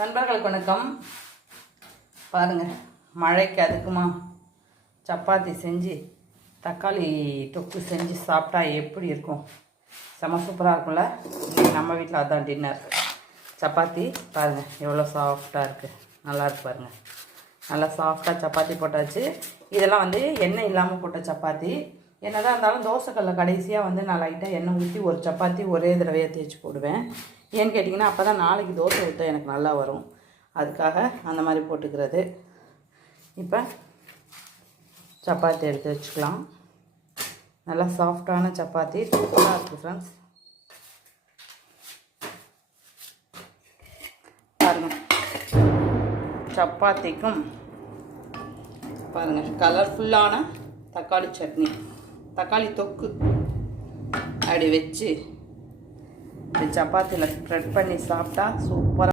நண்பர்களுக்கு வணக்கம். பாருங்கள், மழைக்கு அதுக்குமா சப்பாத்தி செஞ்சு தக்காளி தொக்கு செஞ்சு சாப்பிட்டா எப்படி இருக்கும்? செம சூப்பராக இருக்கும்ல. இன்றைக்கி நம்ம வீட்டில் அதுதான் டின்னர். சப்பாத்தி பாருங்கள் எவ்வளோ சாஃப்டாக இருக்குது, நல்லாயிருக்கு பாருங்கள். நல்லா சாஃப்டாக சப்பாத்தி போட்டாச்சு. இதெல்லாம் எண்ணெய் இல்லாமல் போட்ட சப்பாத்தி. என்னதான் இருந்தாலும் தோசைக்கல்ல கடைசியாக நான் லைட்டாக எண்ணெய் ஊற்றி ஒரு சப்பாத்தி ஒரே தடவையாக தேய்ச்சி போடுவேன். ஏன்னு கேட்டிங்கன்னா அப்போ தான் நாளைக்கு தோசை ஊற்ற எனக்கு நல்லா வரும். அதுக்காக அந்த மாதிரி போட்டுக்கிறது. இப்போ சப்பாத்தி எடுத்து வச்சுக்கலாம். நல்லா சாஃப்டான சப்பாத்தி, சூப்பராக இருக்குது ஃப்ரெண்ட்ஸ். பாருங்கள், சப்பாத்திக்கும் பாருங்கள் கலர்ஃபுல்லான தக்காளி சட்னி, தக்காளி தொக்கு அப்படி வச்சு சப்பாத்தியில் ஸ்ப்ரெட் பண்ணி சாப்பிட்டா சூப்பராக